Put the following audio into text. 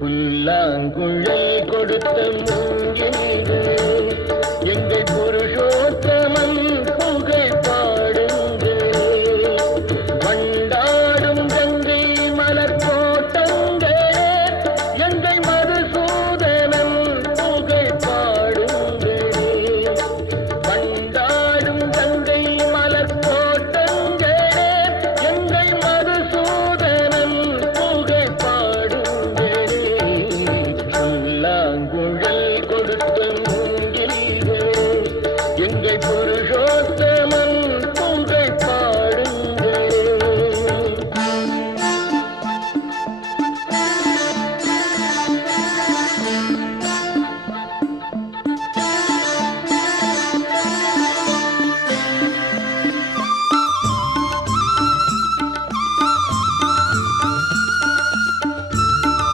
புல்லாங்குழல் கொடுத்த they put